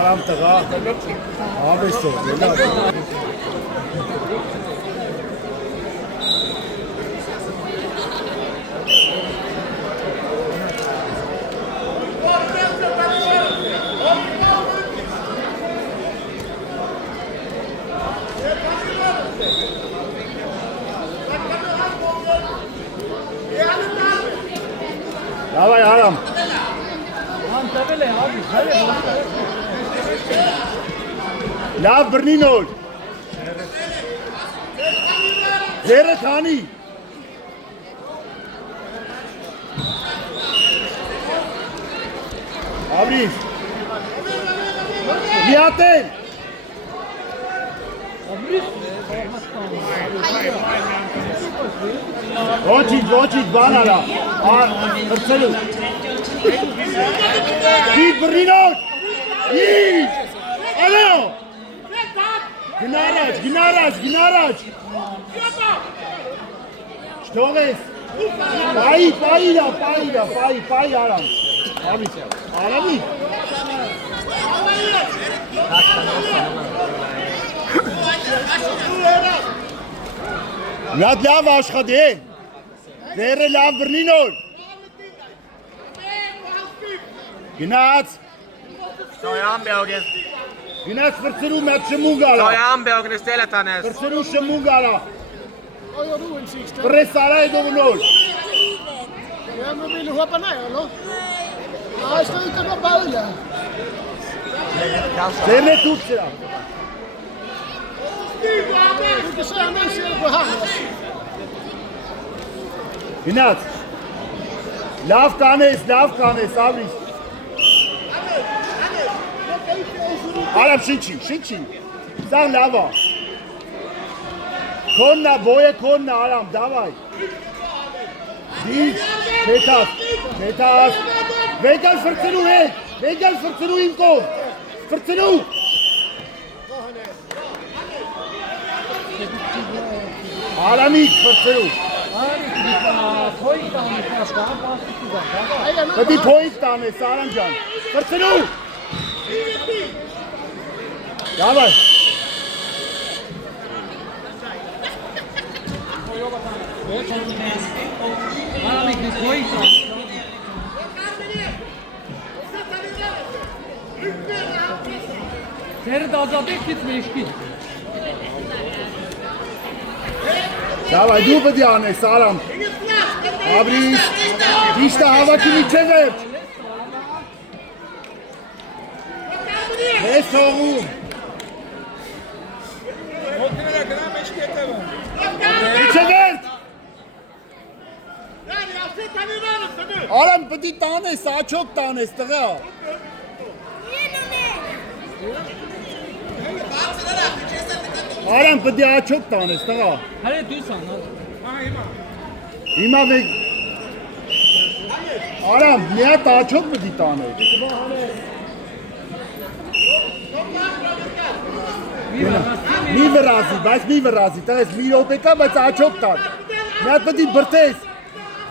Aram tăga, aveți-o, vedeți. Давай, Aram. Լավ բռնին օր ձերը քանի Աբրիս միատեն ոչինչ բան արա հրցելու դիտ բռնին օր ինչ ալո Գնարաջ Չթողես Պայի Արամ Արամի Միատ լավ աշխատի Ձերը լավ բռնի նոր Գնաց Soyan Belgin. Գնաց վրցրու մեծ շմունգ արա Soyan Belgin stelle tanes. Վրցրու շմունգ արա Պրես արա է դողնոր Ja, maar we willen wat banaan, no? Ah, stel je kan bouwen. Ձերը դուք սրա Dit is een mensen op hangen. Գնաց Լավ կանես Աբրիս Արամ շնչի Սա լավա Քոննա բոյը քոննա Արամ դավայ Դիչ Պետաս Վեգալ վրցնու հետ Վեգալ վրցնու իմ կով Վրցնու Արամիկ վրցնու Պետի փոյիկ տանես Արամ ջան Վրցնու Դավայ Ձերը դազատեք քիչ մեջքի Դավայ դու պետք է անես Արամ Աբրիս Ճիշտ է հավաքի միջև վերջ Ես թողում Միջև վերջ Արամ պետք է տանես աչոք տանես տղա Արամ պետք է աչոք տանես տղա Հələ դուսան Հիմա մեկ Արամ մի հատ աչոք պետք է տանես Մի վրազի, բայց մի վրազի, տղես մի րոպե կա, բայց աչոք տան Մի հատ պետք է բրտես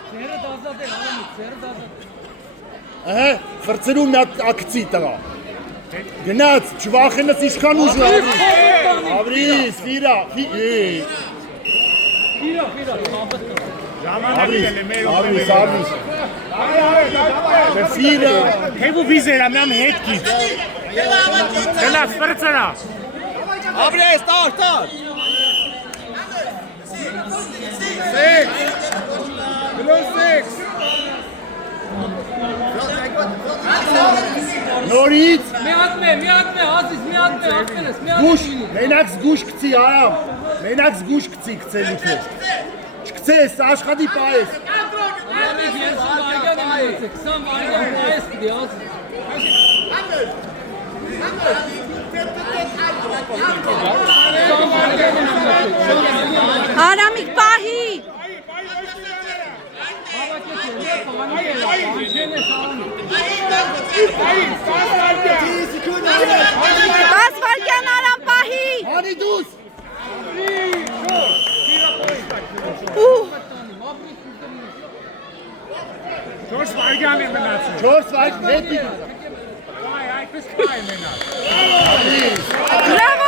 Ձերը դազատեք ձերը դազատեք Ահե, վրցրու մի հատ ակցի տղա Գնաց, չվախենս իշքան ուժ Աբրիս, վիրա Աբրիս Ֆիրա Հեվու վիզերա մամ հետքից Գնաց վրցրա Աբրես տար Նորից Մի հատ մե, ասիս, մի հատ մե, ախտենես, մի հատ Գուշ, մենակ զգուշ կցի Արամ Մենակ զգուշ կցի կցելիք ես Չկցես, աշխատի պայես Ամեկ 30 վայրկյան եմ եցեք, 20 վայրկյան պայես կդի, ասիս Արամիկ պահի։ Բաս վարկյան Արամ պահի։ Հանի դուս։ Չորս վարգյան է մնացել։ 4 վայր հետ պիտի։ Այ այդպես կայ մենալ։ Բրավո